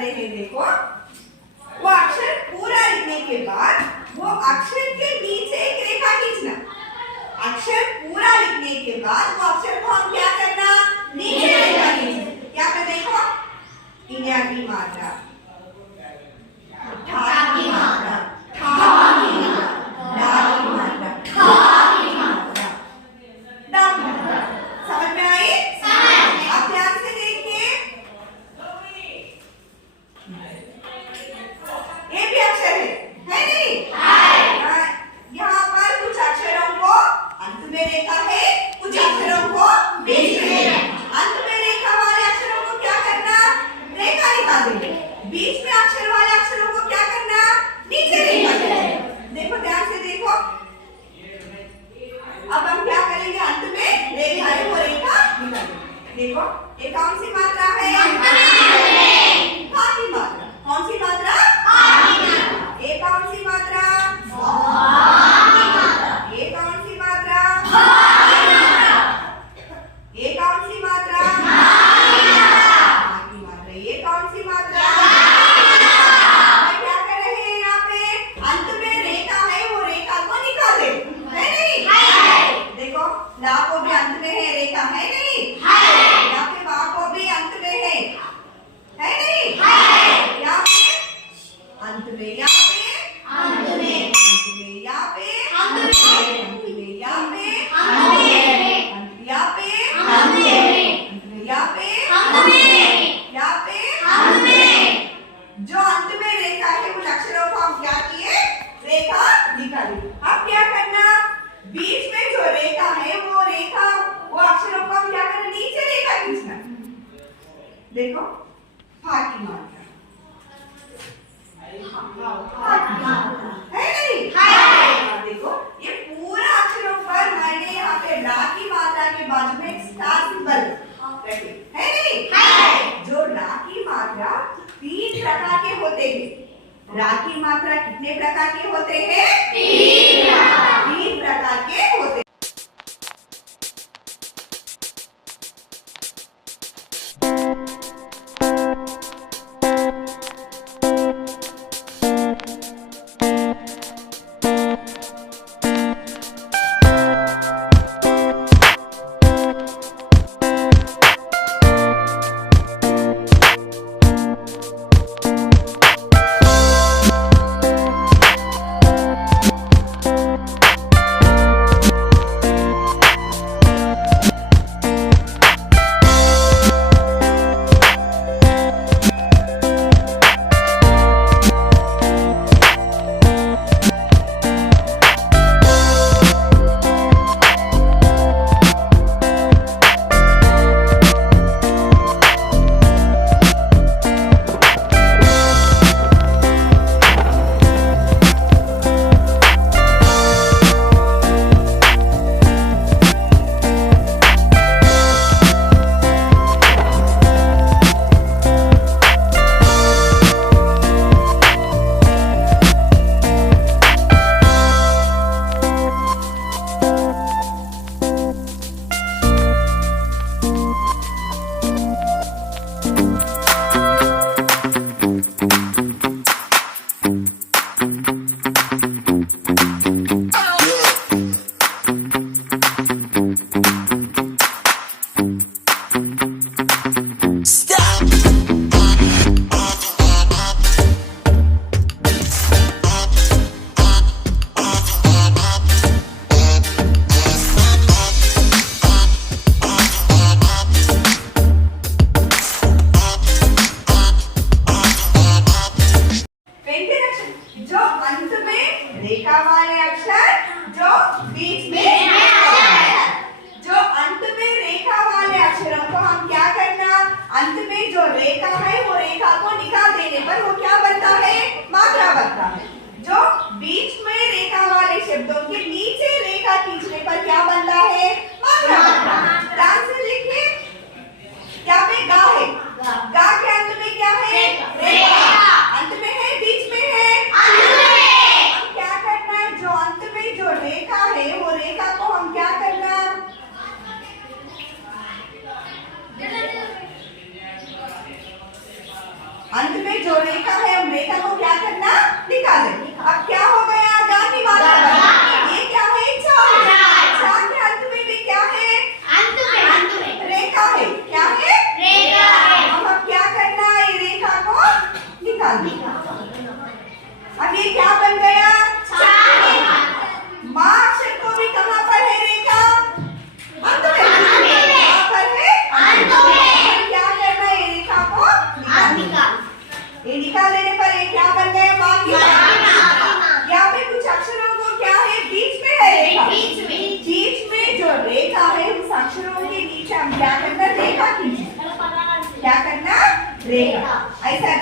करते हैं देखो, वो अक्षर पूरा लिखने के बाद वो अक्षर के नीचे एक रेखा खींचना। अक्षर पूरा लिखने के बाद वो अक्षर को हम क्या करना, नीचे रेखा खींचना। क्या कर देखो, इन्या की मात्रा, ठा की मात्रा, ठा की मात्रा, डा की मात्रा, ठा की मात्रा, डा की मात्रा। समझ में आई? आप ध्यान से देखिए, ये भी अक्षर है नहीं? यहाँ पर कुछ अक्षरों को अंत में रेखा है, कुछ अक्षरों को बीच में। अंत में रेखा वाले अक्षरों को क्या करना, रेखा निकाल देंगे। बीच में अक्षर वाले अक्षरों को क्या करना, नीचे रेखा देंगे। देखो ध्यान से देखो, अब हम क्या करेंगे, अंत में रेखा है वो रेखा निकालेंगे। देखो ये कौन सी मात्रा है, खा की मात्रा। कौन सी मात्रा, ये कौन सी मात्रा, ये कौन सी मात्रा, ये कौन सी मात्रा, की मात्रा। ये कौन सी मात्रा, क्या कर रहे हैं यहाँ पे, अंत में रेखा है वो रेखा को निकाल दे, है नहीं? देखो ला को भी अंत में है, रेखा है नहीं? यहाँ पे बा को भी अंत में है नहीं? यहाँ पे अंत में, यहाँ पे अंत में, अंत में, यहाँ पे अंत में, अंत में, यहाँ पे अंत में, यहाँ पे अंत में, यहाँ पे अंत में, यहाँ पे अंत में। जो अंत में रेखा है उन अक्षरों को हम क्या किए, रेखा निकाली। अब क्या करना, बीच में जो रेखा है वो रेखा, वो अक्षरों को हम क्या करना, नीचे रेखा खींचना। देखो फा की मात्रा, है नहीं? देखो ये पूरा अक्षरों पर मैंने यहाँ पे रा की मात्रा के बाजू में एक स्टार सिंबल रखे, है नहीं? जो रा की मात्रा 3 प्रकार के होते हैं। रा की मात्रा कितने प्रकार के होते हैं, 3 प्रकार के होते हैं। में जो रेखा है उस रेखा को क्या करना, निकाले। अब क्या हो गया, गांठ की मात्रा बनी। ये क्या है, चार। चार के अंत में भी क्या है, रेखा है। क्या है, अब हम क्या करना, ये रेखा को निकालना। अब ये क्या बन गया, माँ अक्षर को भी कहाँ पर है रेखा, अंत में। कहाँ पर है, अंत में। क्या करना है, ये रेखा को निकालना। ये निकाल देने पर ये क्या बन गया, माँ की माँ। यहाँ पे कुछ अक्षरों को क्या है, बीच में है रेखा। बीच में जो रेखा है उस अक्षरों के नीचे हम क्या करना, रेखा खींचना। क्या करना, रेखा। ऐसा